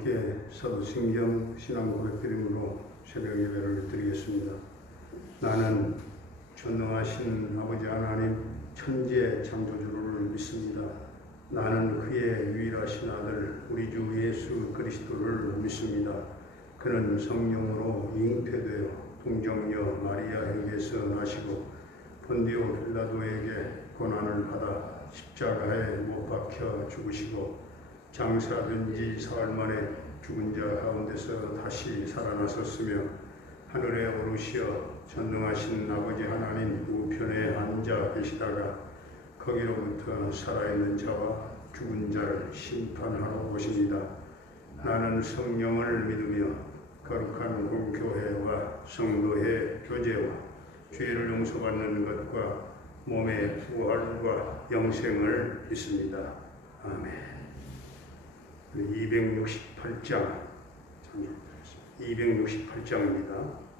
함께 사도신경 신앙 고백드림으로 새벽 예배를 드리겠습니다. 나는 전능하신 아버지 하나님 천지의 창조주를 믿습니다. 나는 그의 유일하신 아들 우리 주 예수 그리스도를 믿습니다. 그는 성령으로 잉태되어 동정녀 마리아에게서 나시고 본디오 빌라도에게 고난을 받아 십자가에 못 박혀 죽으시고 장사된 지 사흘 만에 죽은 자 가운데서 다시 살아나셨으며 하늘에 오르시어 전능하신 아버지 하나님 우편에 앉아 계시다가 거기로부터 살아있는 자와 죽은 자를 심판하러 오십니다. 나는 성령을 믿으며 거룩한 공교회와 성도의 교제와 죄를 용서받는 것과 몸의 부활과 영생을 믿습니다. 아멘. 268장 268장입니다.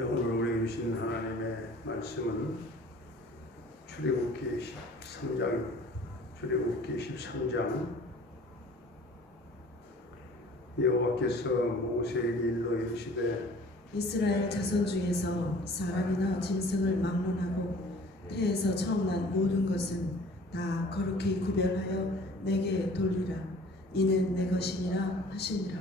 오늘 우리에게 주신 하나님의 말씀은 출애굽기 13장 여호와께서 모세에게 일러 이르시되 이스라엘 자손 중에서 사람이나 짐승을 막론하고 태에서 처음 난 모든 것은 다 거룩히 구별하여 내게 돌리라. 이는 내 것이니라 하시니라.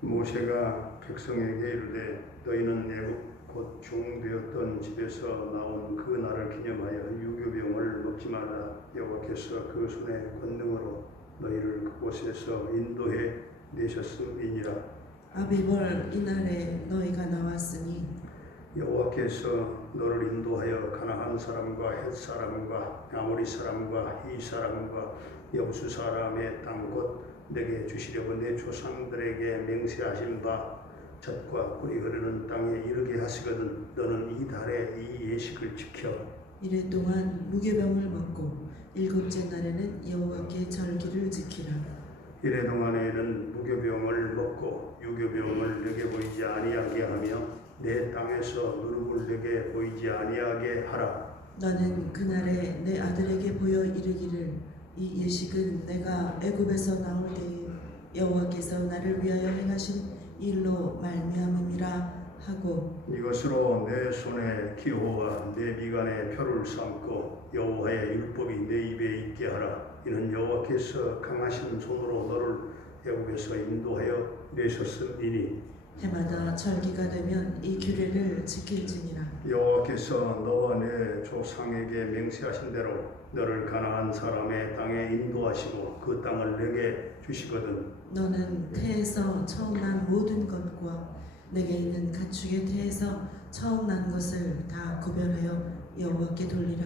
모세가 백성에게 이르되 너희는 애굽 곧 종되었던 집에서 나온 그 날을 기념하여 유교병을 먹지 말라. 여호와께서 그 손의 권능으로 너희를 그곳에서 인도해 내셨음이니라. 아비벌 이날에 너희가 나왔으니 여호와께서 너를 인도하여 가나안 사람과 헷 사람과 아모리 사람과 이 사람과 여부수 사람의 땅 곧 내게 주시려고 내 조상들에게 맹세하신 바 젖과 꿀이 흐르는 땅에 이르게 하시거든 너는 이 달에 이 예식을 지켜 이래 동안 무교병을 먹고 일곱째 날에는 여호와께 절기를 지키라. 이래 동안에는 무교병을 먹고 유교병을 내게 보이지 아니하게 하며 내 땅에서 누룩을 내게 보이지 아니하게 하라. 너는 그날에 내 아들에게 보여 이르기를 이 예식은 내가 애굽에서 나올 때에 여호와께서 나를 위하여 행하신 일로 말미암음이라 하고 이것으로 내 손에 기호와 내 미간에 표를 삼고 여호와의 율법이 내 입에 있게 하라. 이는 여호와께서 강하신 손으로 너를 애굽에서 인도하여 내셨음이니 해마다 절기가 되면 이 규례를 지킬지니라. 여호와께서 너와 내 조상에게 맹세하신 대로 너를 가나안 사람의 땅에 인도하시고 그 땅을 내게 주시거든 너는 태에서 처음 난 모든 것과 내게 있는 가축의 태에서 처음 난 것을 다 구별하여 여호와께 돌리라.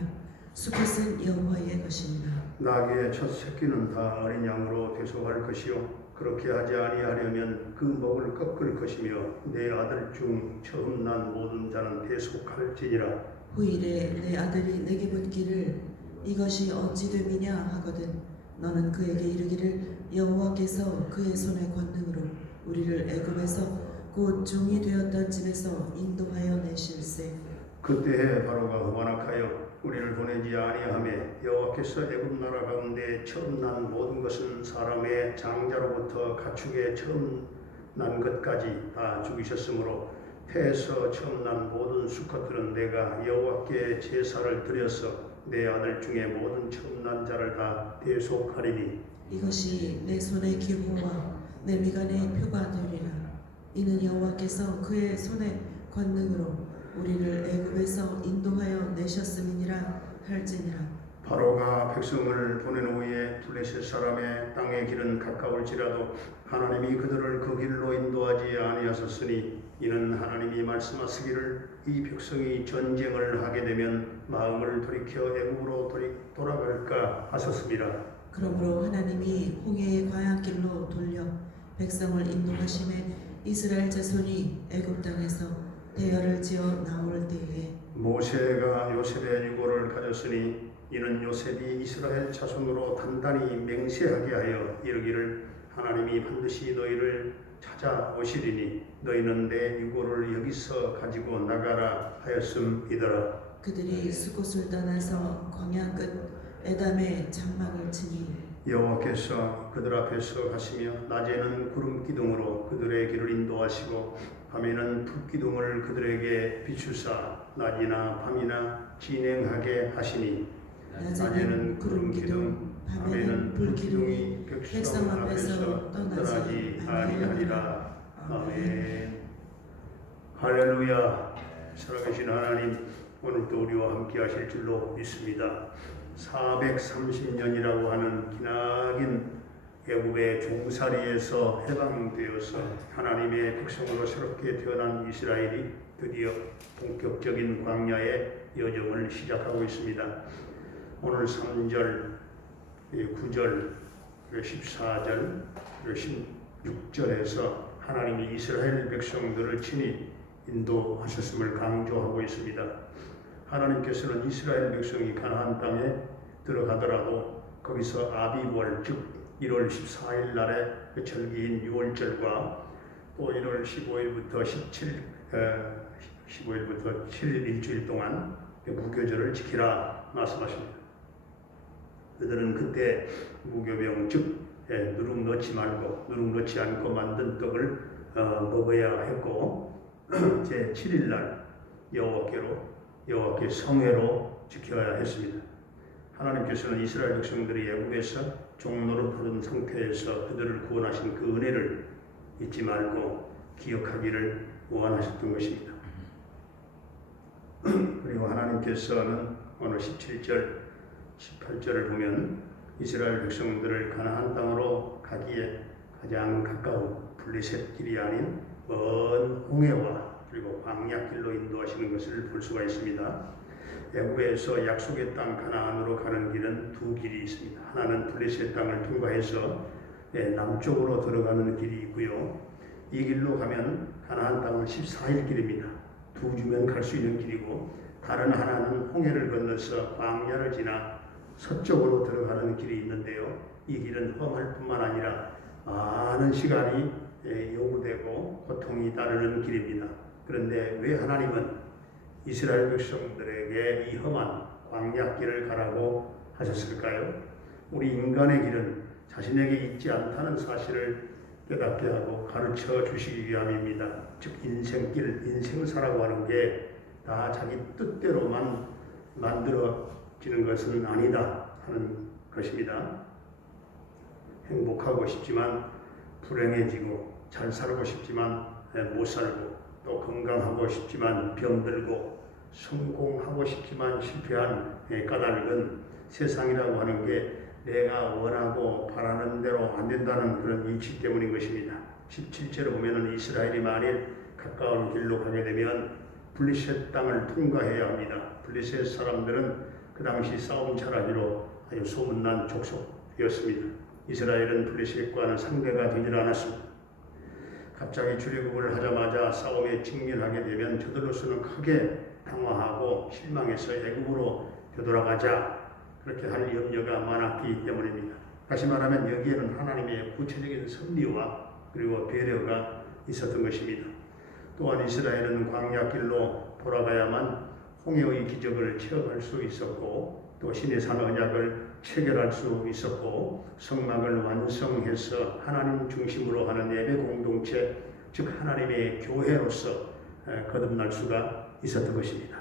수컷은 여호와의 것이니라. 나귀의 첫 새끼는 다 어린 양으로 대속할 것이요 그렇게 하지 아니하려면 그 목을 꺾을 것이며 내 아들 중 처음 난 모든 자는 대속할지니라. 후일에 내 아들이 내게 묻기를 이것이 어찌 됨이냐 하거든 너는 그에게 이르기를 여호와께서 그의 손의 권능으로 우리를 애굽에서 곧 종이 되었던 집에서 인도하여 내실세. 그때에 바로가 완악하여 우리를 보내지 아니하며 여호와께서 애굽 나라 가운데 처음 난 모든 것은 사람의 장자로부터 가축의 처음 난 것까지 다 죽이셨으므로 태에서 처음 난 모든 수컷들은 내가 여호와께 제사를 드려서 내 아들 중에 모든 처음 난 자를 다 대속하리니 이것이 내 손의 기호와 내 미간의 표가 되리라. 이는 여호와께서 그의 손의 권능으로 우리를 애굽에서 인도하여 내셨음이니라 할지니라. 바로가 백성을 보낸 후에 블레셋 사람의 땅의 길은 가까울지라도 하나님이 그들을 그 길로 인도하지 아니하셨으니 이는 하나님이 말씀하시기를 이 백성이 전쟁을 하게 되면 마음을 돌이켜 애굽으로 돌아갈까 하셨습니다. 그러므로 하나님이 홍해의 광야길로 돌려 백성을 인도하심에 이스라엘 자손이 애굽 땅에서 대열을 지어 나올 때에 모세가 요셉의 유고를 가졌으니 이는 요셉이 이스라엘 자손으로 단단히 맹세하게 하여 이르기를 하나님이 반드시 너희를 찾아오시리니 너희는 내 유고를 여기서 가지고 나가라 하였음이더라. 그들이 수곳을 떠나서 광야 끝 에담에 장막을 치니 여호와께서 그들 앞에서 가시며 낮에는 구름 기둥으로 그들의 길을 인도하시고 밤에는 불 기둥을 그들에게 비추사 낮이나 밤이나 진행하게 하시니 낮에는 구름 기둥 밤에는 불 기둥이 백성 앞에서 떠나지 아니하리라. 아멘. 할렐루야. 살아계신 하나님 오늘도 우리와 함께 하실 줄로 믿습니다. 430년이라고 하는 기나긴 애굽의 종살이에서 해방되어서 하나님의 백성으로 새롭게 태어난 이스라엘이 드디어 본격적인 광야의 여정을 시작하고 있습니다. 오늘 3절, 9절, 14절, 16절에서 하나님이 이스라엘 백성들을 친히 인도하셨음을 강조하고 있습니다. 하나님께서는 이스라엘 백성이 가나안 땅에 들어가더라도 거기서 아비월 즉 1월 14일 날에 그 절기인 6월절과 또 1월 15일부터 15일부터 7일 일주일 동안 무교절을 지키라 말씀하십니다. 그들은 그때 무교병 즉 누룩 넣지 말고 누룩 넣지 않고 만든 떡을 먹어야 했고 제 7일 날 여호와께 성회로 지켜야 했습니다. 하나님께서는 이스라엘 백성들이 애굽에서 종로로 부른 상태에서 그들을 구원하신 그 은혜를 잊지 말고 기억하기를 원하셨던 것입니다. 그리고 하나님께서는 오늘 17절, 18절을 보면 이스라엘 백성들을 가나안 땅으로 가기에 가장 가까운 블레셋 길이 아닌 먼 홍해와 그리고 광야길로 인도하시는 것을 볼 수가 있습니다. 애굽에서 약속의 땅 가나안으로 가는 길은 두 길이 있습니다. 하나는 블레셋 땅을 통과해서 남쪽으로 들어가는 길이 있고요. 이 길로 가면 가나안 땅은 14일 길입니다. 두 주면 갈 수 있는 길이고, 다른 하나는 홍해를 건너서 광야를 지나 서쪽으로 들어가는 길이 있는데요. 이 길은 험할 뿐만 아니라 많은 시간이 요구되고 고통이 따르는 길입니다. 그런데 왜 하나님은 이스라엘 백성들에게 이 험한 광야길을 가라고 하셨을까요? 우리 인간의 길은 자신에게 있지 않다는 사실을 깨닫게 하고 가르쳐 주시기 위함입니다. 즉 인생길, 인생사라고 하는 게 다 자기 뜻대로만 만들어지는 것은 아니다 하는 것입니다. 행복하고 싶지만 불행해지고, 잘 살고 싶지만 못 살고, 또 건강하고 싶지만 병들고, 성공하고 싶지만 실패한 까닭은 세상이라고 하는 게 내가 원하고 바라는 대로 안 된다는 그런 이치 때문인 것입니다. 17절에 보면은 이스라엘이 만일 가까운 길로 가게 되면 블레셋 땅을 통과해야 합니다. 블레셋 사람들은 그 당시 싸움 잘하기로 아주 소문난 족속이었습니다. 이스라엘은 블레셋과는 상대가 되질 않았습니다. 갑자기 출애굽을 하자마자 싸움에 직면하게 되면 저들로서는 크게 당황하고 실망해서 애굽으로 되돌아가자 그렇게 할 염려가 많았기 때문입니다. 다시 말하면 여기에는 하나님의 구체적인 섭리와 그리고 배려가 있었던 것입니다. 또한 이스라엘은 광야길로 돌아가야만 홍해의 기적을 체험할 수 있었고, 또 신의 산 언약을 체결할 수 있었고, 성막을 완성해서 하나님 중심으로 하는 예배 공동체, 즉 하나님의 교회로서 거듭날 수가 있었던 것입니다.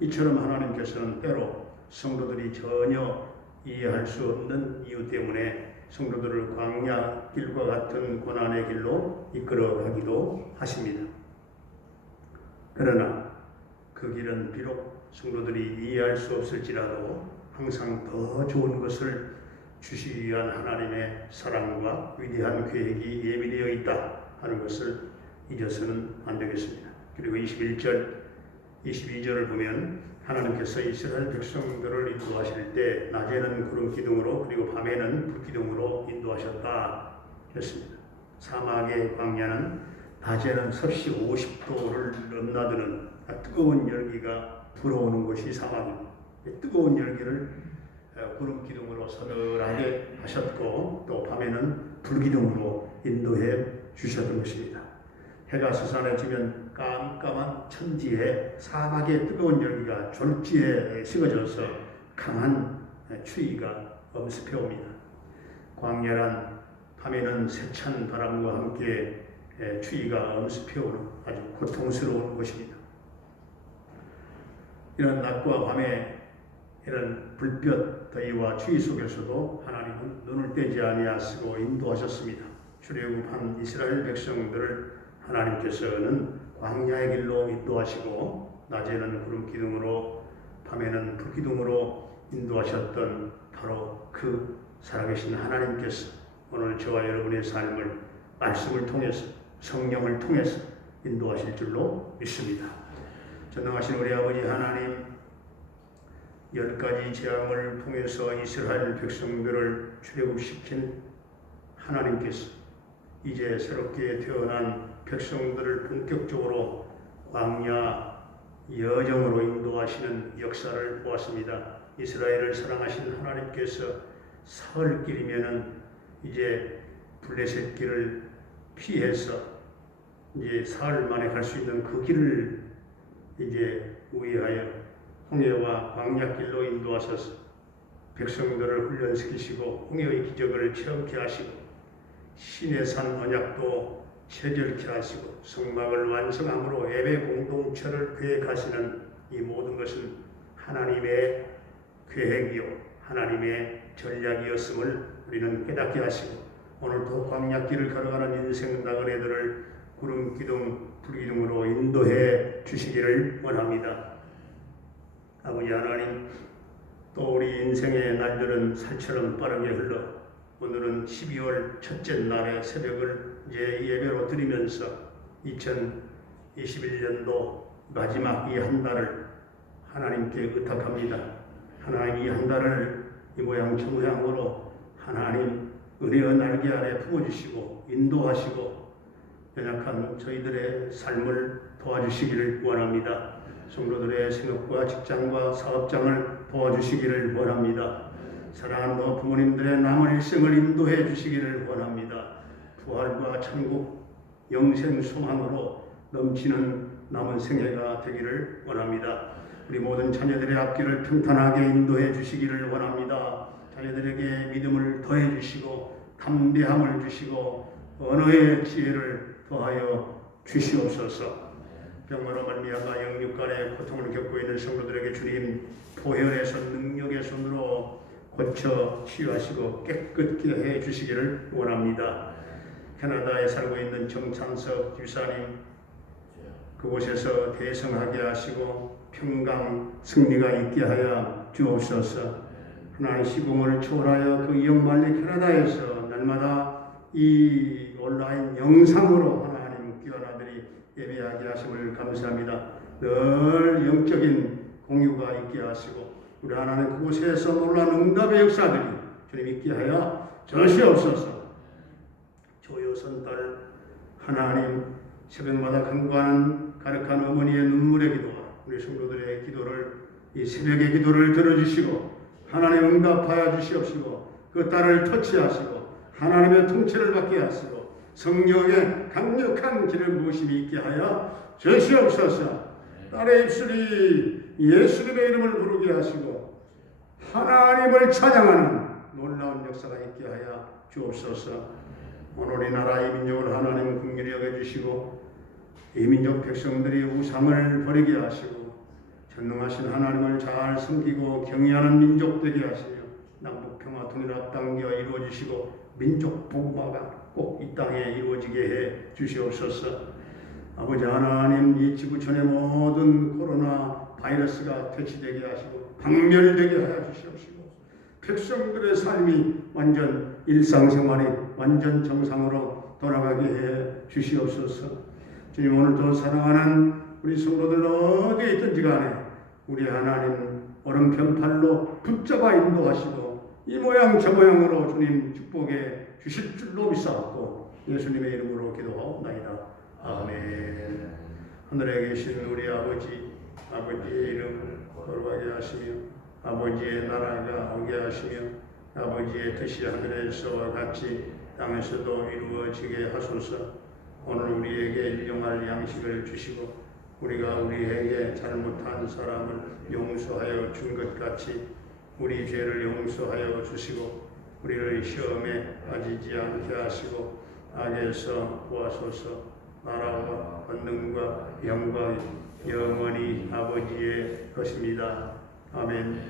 이처럼 하나님께서는 때로 성도들이 전혀 이해할 수 없는 이유 때문에 성도들을 광야 길과 같은 고난의 길로 이끌어 가기도 하십니다. 그러나 그 길은 비록 성도들이 이해할 수 없을지라도 항상 더 좋은 것을 주시기 위한 하나님의 사랑과 위대한 계획이 예비되어 있다 하는 것을 잊어서는 안 되겠습니다. 그리고 21절, 22절을 보면 하나님께서 이스라엘 백성들을 인도하실 때 낮에는 구름 기둥으로 그리고 밤에는 불 기둥으로 인도하셨다 했습니다. 사막의 광야는 낮에는 섭씨 50도를 넘나드는 뜨거운 열기가 불어오는 곳이 사막입니다. 뜨거운 열기를 구름 기둥으로 서늘하게 하셨고, 또 밤에는 불 기둥으로 인도해 주셨던 것입니다. 해가 솟아내지면 깜깜한 천지에 사막의 뜨거운 열기가 졸지에 식어져서 강한 추위가 엄습해 옵니다. 광야란 밤에는 세찬 바람과 함께 추위가 엄습해 오는 아주 고통스러운 곳입니다. 이런 낮과 밤에 이런 불볕 더위와 추위 속에서도 하나님은 눈을 떼지 아니하시고 인도하셨습니다. 출애굽한 이스라엘 백성들을 하나님께서는 광야의 길로 인도하시고 낮에는 구름 기둥으로 밤에는 불 기둥으로 인도하셨던 바로 그 살아계신 하나님께서 오늘 저와 여러분의 삶을 말씀을 통해서 성령을 통해서 인도하실 줄로 믿습니다. 전능하신 우리 아버지 하나님, 10가지 재앙을 통해서 이스라엘 백성들을 출애굽시킨 하나님께서 이제 새롭게 태어난 백성들을 본격적으로 광야 여정으로 인도하시는 역사를 보았습니다. 이스라엘을 사랑하신 하나님께서 사흘 길이면은 이제 블레셋 길을 피해서 이제 사흘 만에 갈 수 있는 그 길을 이제 우회하여 홍해와 광야 길로 인도하셔서 백성들을 훈련시키시고 홍해의 기적을 체험케 하시고 신의 산 언약도 체결케 하시고 성막을 완성함으로 예배 공동체를 계획하시는 이 모든 것은 하나님의 계획이요 하나님의 전략이었음을 우리는 깨닫게 하시고 오늘도 광야길을 걸어가는 인생 나그네들을 구름 기둥 불기둥으로 인도해 주시기를 원합니다. 아버지 하나님, 또 우리 인생의 날들은 살처럼 빠르게 흘러 오늘은 12월 첫째 날의 새벽을 이제 예배로 드리면서 2021년도 마지막 이 한 달을 하나님께 의탁합니다. 하나님 이 한 달을 이 모양 저 모양으로 하나님 은혜의 날개 아래 품어주시고 인도하시고 연약한 저희들의 삶을 도와주시기를 원합니다. 성도들의 생업과 직장과 사업장을 도와주시기를 원합니다. 사랑하는 부모님들의 남은 일생을 인도해 주시기를 원합니다. 부활과 천국 영생 소망으로 넘치는 남은 생애가 되기를 원합니다. 우리 모든 자녀들의 앞길을 평탄하게 인도해 주시기를 원합니다. 자녀들에게 믿음을 더해 주시고 담대함을 주시고 언어의 지혜를 더하여 주시옵소서. 병마로 말미암아 영육간의 고통을 겪고 있는 성도들에게 주님 보혈의 손, 능력의 손으로 고쳐 치유하시고 깨끗게 해 주시기를 원합니다. 캐나다에 살고 있는 정찬석 집사님, 그곳에서 대성하게 하시고 평강 승리가 있게 하여 주옵소서. 하나님 시공을 초월하여 그 영만리 캐나다에서 날마다 이 온라인 영상으로 하나님 귀한 아들이 예배하게 하심을 감사합니다. 늘 영적인 공유가 있게 하시고 우리 하나님 그곳에서 놀라운 응답의 역사들이 주님 있게 하여 주시옵소서. 조효선 딸 하나님 새벽마다 간구하는 가득한 어머니의 눈물의 기도와 우리 성도들의 기도를 이 새벽의 기도를 들어주시고 하나님 응답하여 주시옵시고 그 딸을 터치하시고 하나님의 통치를 받게 하시고 성령의 강력한 기름 부으심이 있게 하여 주시옵소서. 딸의 입술이 예수님의 이름을 부르게 하시고 하나님을 찬양하는 놀라운 역사가 있게 하여 주옵소서. 오늘 이 나라 이 민족을 하나님 긍휼히 여겨주시고 이 민족 백성들이 우상을 버리게 하시고 전능하신 하나님을 잘 섬기고 경외하는 민족 되게 하시며 남북 평화 통일합 당겨 이루어주시고 민족 복마가 꼭 이 땅에 이루어지게 해 주시옵소서. 아버지 하나님 이 지구촌의 모든 코로나 바이러스가 퇴치되게 하시고 박멸되게 하여 주시옵시고 백성들의 삶이 완전 일상생활이 완전 정상으로 돌아가게 해 주시옵소서. 주님 오늘도 사랑하는 우리 성도들 어디에 있든지 간에 우리 하나님 오른편팔로 붙잡아 인도하시고 이 모양 저 모양으로 주님 축복해 주실 줄로 믿사옵고 예수님의 이름으로 기도하옵나이다. 아멘. 하늘에 계신 우리 아버지의 이름을 거룩하게 하시며 아버지의 나라가 오게 하시며 아버지의 뜻이 하늘에서와 같이 땅에서도 이루어지게 하소서. 오늘 우리에게 일용할 양식을 주시고 우리가 우리에게 잘못한 사람을 용서하여 준 것 같이 우리 죄를 용서하여 주시고 우리를 시험에 빠지지 않게 하시고 악에서 구하소서. 나라와 권능과 영광이 영원히 아버지의 것입니다. 아멘.